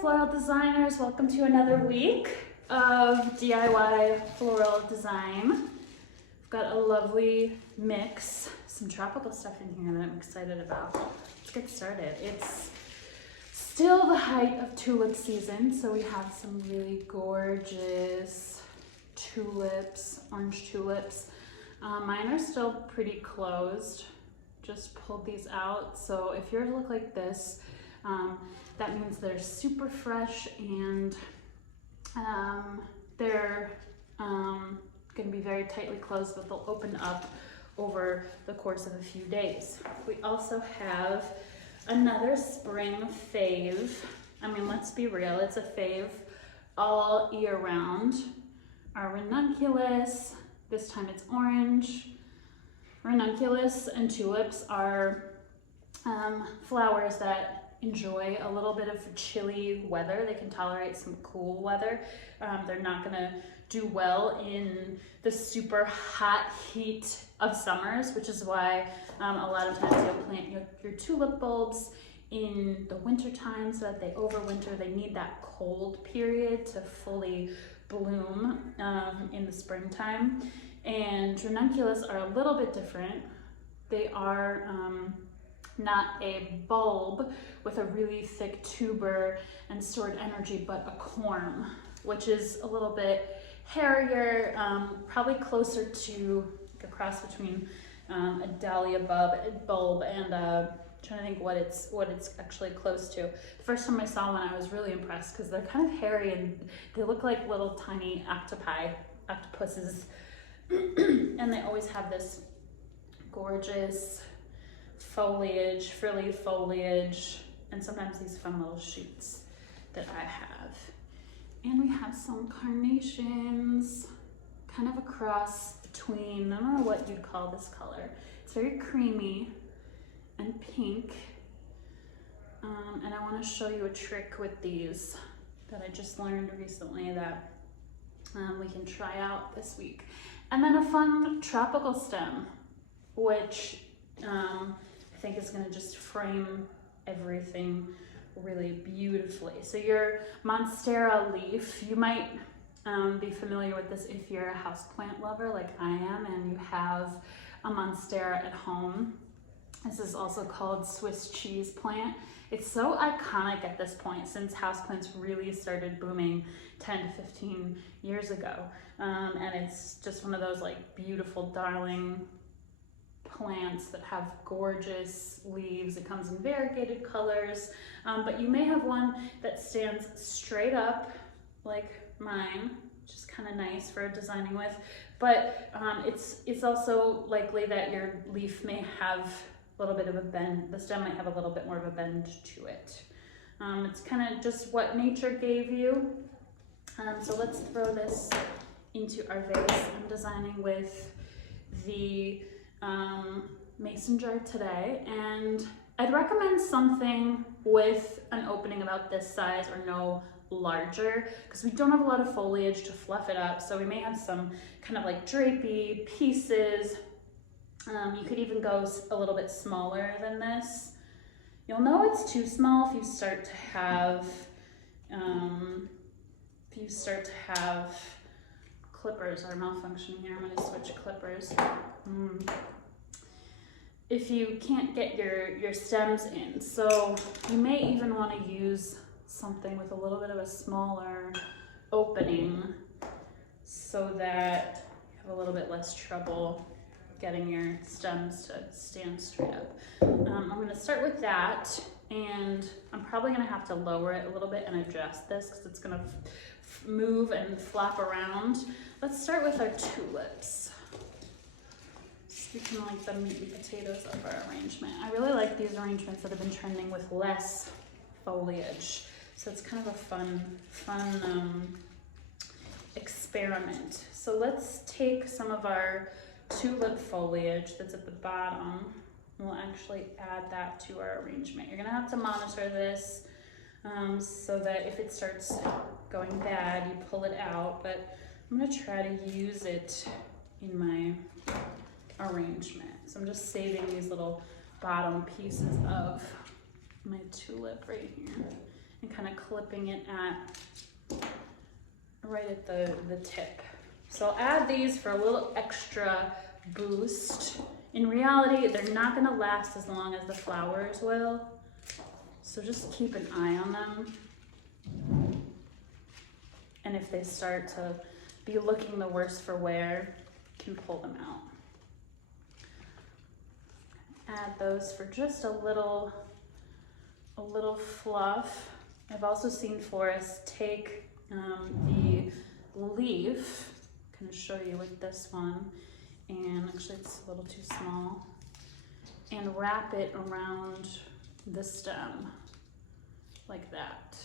floral designers, welcome to another week of DIY floral design. I've got a lovely mix, some tropical stuff in here that I'm excited about. Let's get started. It's still the height of tulip season, so we have some really gorgeous tulips, orange tulips. Mine are still pretty closed. Just pulled these out, so if yours look like this, that means they're super fresh and they're going to be very tightly closed, but they'll open up over the course of a few days. We also have another spring fave. I mean, let's be real, it's a fave all year round. Our Ranunculus, this time it's orange. Ranunculus and tulips are flowers that enjoy a little bit of chilly weather. They can tolerate some cool weather. They're not gonna do well in the super hot heat of summers, which is why a lot of times you'll plant your tulip bulbs in the winter time so that they overwinter. They need that cold period to fully bloom in the springtime. And ranunculus are a little bit different. They are not a bulb with a really thick tuber and stored energy, but a corm, which is a little bit hairier, probably closer to like a cross between a dahlia bulb and trying to think what it's actually close to. The first time I saw one, I was really impressed because they're kind of hairy and they look like little tiny octopuses, and they always have this gorgeous foliage, frilly foliage, and sometimes these fun little shoots that I have. And we have some carnations, kind of a cross between, I don't know what you'd call this color. It's very creamy and pink. And I want to show you a trick with these that I just learned recently that we can try out this week. And then a fun tropical stem, which I think is going to just frame everything really beautifully. So your Monstera Leaf, you might be familiar with this if you're a houseplant lover like I am and you have a Monstera at home. This is also called Swiss cheese plant. It's so iconic at this point since houseplants really started booming 10 to 15 years ago. And it's just one of those like beautiful, darling plants that have gorgeous leaves. It comes in variegated colors, but you may have one that stands straight up like mine, which is kind of nice for designing with, but it's also likely that your leaf may have a little bit of a bend. The stem might have a little bit more of a bend to it. It's kind of just what nature gave you. So let's throw this into our vase. I'm designing with the mason jar today, and I'd recommend something with an opening about this size or no larger, because we don't have a lot of foliage to fluff it up, so we may have some kind of like drapey pieces. You could even go a little bit smaller than this. You'll know it's too small if you start to have clippers are malfunctioning here. I'm going to switch clippers. If you can't get your stems in, so you may even want to use something with a little bit of a smaller opening so that you have a little bit less trouble getting your stems to stand straight up. I'm going to start with that, and I'm probably going to have to lower it a little bit and adjust this because it's going to move and flap around. Let's start with our tulips. Speaking like the meaty potatoes of our arrangement. I really like these arrangements that have been trending with less foliage. So it's kind of a fun experiment. So let's take some of our tulip foliage that's at the bottom. We'll actually add that to our arrangement. You're gonna have to monitor this so that if it starts going bad, you pull it out, but I'm gonna try to use it in my arrangement. So I'm just saving these little bottom pieces of my tulip right here. and kind of clipping it right at the tip. So I'll add these for a little extra boost. In reality, they're not gonna last as long as the flowers will. So just keep an eye on them. And if they start to be looking the worse for wear, you can pull them out. Add those for just a little fluff. I've also seen florists take the leaf, I'm gonna show you with this one, and actually it's a little too small, and wrap it around the stem like that.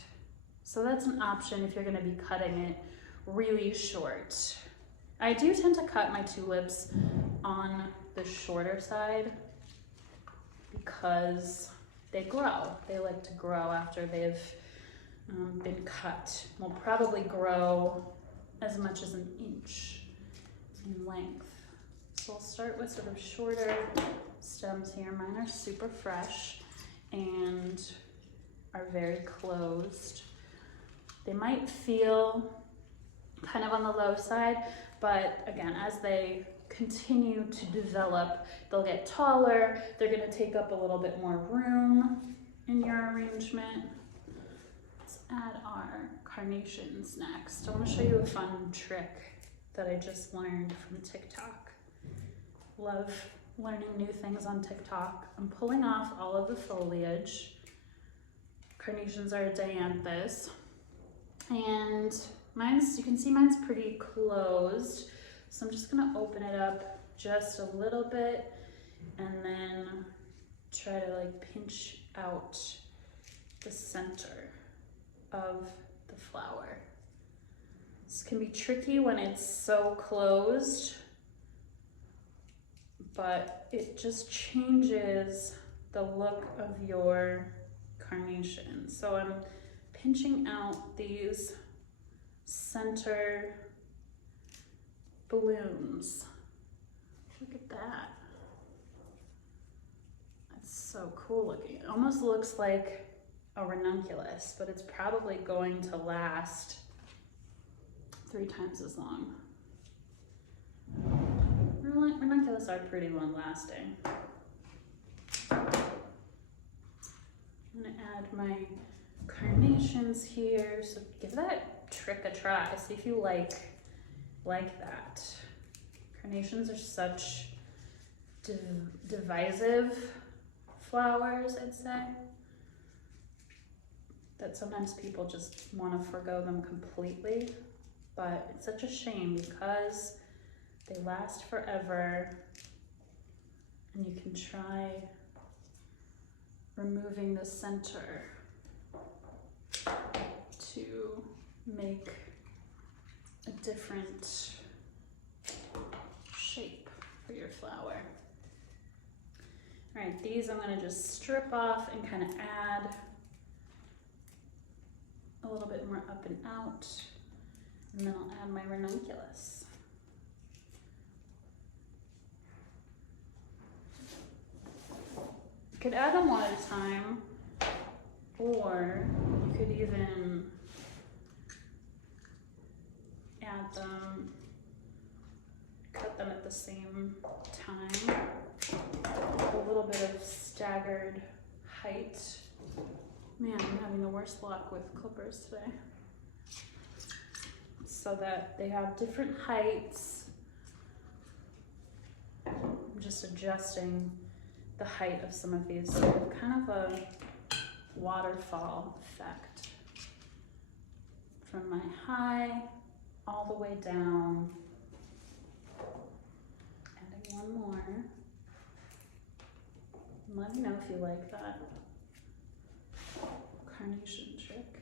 So that's an option if you're gonna be cutting it really short. I do tend to cut my tulips on the shorter side because they grow. They like to grow after they've been cut. Will probably grow as much as an inch in length. So I'll start with sort of shorter stems here. Mine are super fresh and are very closed. They might feel kind of on the low side, but again, as they continue to develop, they'll get taller. They're gonna take up a little bit more room in your arrangement. Let's add our carnations next. I wanna show you a fun trick that I just learned from TikTok. Love learning new things on TikTok. I'm pulling off all of the foliage. Carnations are a dianthus. And you can see mine's pretty closed. So I'm just gonna open it up just a little bit and then try to like pinch out the center of the flower. This can be tricky when it's so closed, but it just changes the look of your carnation. So I'm pinching out these center balloons. Look at that. That's so cool looking. It almost looks like a ranunculus, but it's probably going to last 3 times as long. Ranunculus are pretty long lasting. I'm gonna add my carnations here. So give that trick a try. See if you like that. Carnations are such divisive flowers, I'd say, that sometimes people just want to forgo them completely, but it's such a shame because they last forever, and you can try removing the center to make a different shape for your flower. All right, these I'm gonna just strip off and kind of add a little bit more up and out, and then I'll add my ranunculus. You could add them one at a time, or you could even add them, cut them at the same time, a little bit of staggered height. Man, I'm having the worst luck with clippers today. So that they have different heights. I'm just adjusting the height of some of these, so kind of a waterfall effect from my high all the way down. Adding one more. Let me know if you like that carnation trick.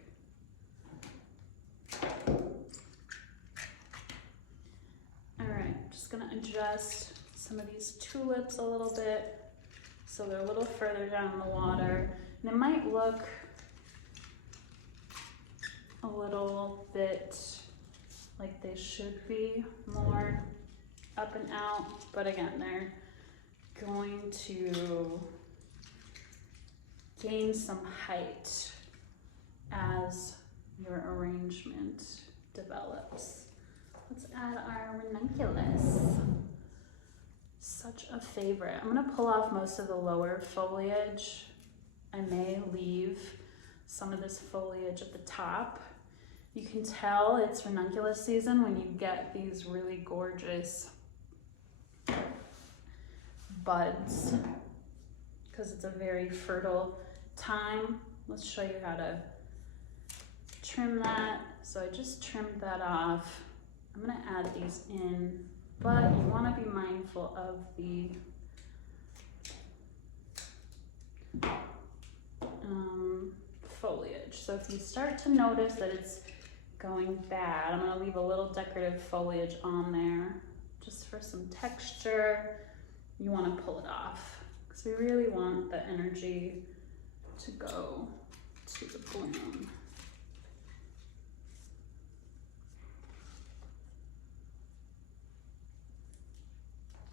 All right, just gonna adjust some of these tulips a little bit so they're a little further down in the water. And it might look a little bit like they should be more up and out, but again, they're going to gain some height develops. Let's add our ranunculus. Such a favorite. I'm gonna pull off most of the lower foliage. I may leave some of this foliage at the top. You can tell it's ranunculus season when you get these really gorgeous buds, because it's a very fertile time. Let's show you how to trim that. So I just trimmed that off. I'm gonna add these in, but you wanna be mindful of the foliage. So if you start to notice that it's going bad, I'm gonna leave a little decorative foliage on there just for some texture. You wanna pull it off because we really want the energy to go to the bloom.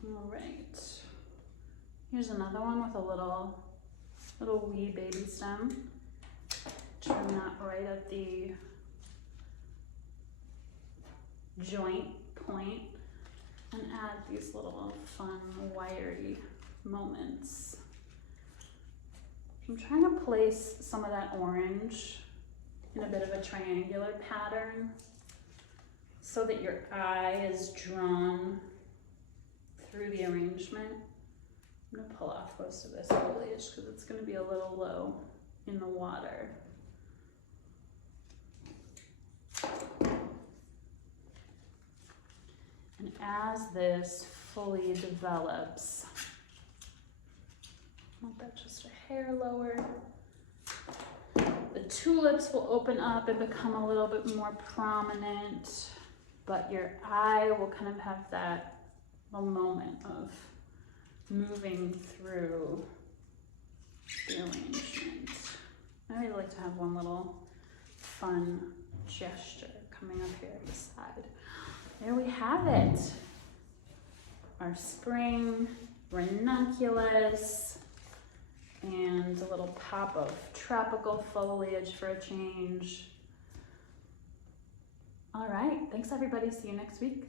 All right, here's another one with a little wee baby stem. Trim that right at the joint point and add these little fun wiry moments. I'm trying to place some of that orange in a bit of a triangular pattern so that your eye is drawn through the arrangement. I'm gonna pull off most of this foliage because it's gonna be a little low in the water. And as this fully develops, I want that just a hair lower. The tulips will open up and become a little bit more prominent, but your eye will kind of have that moment of moving through the arrangement. I really like to have one little fun gesture coming up here at the side. There we have it. Our spring ranunculus and a little pop of tropical foliage for a change. All right, thanks everybody. See you next week.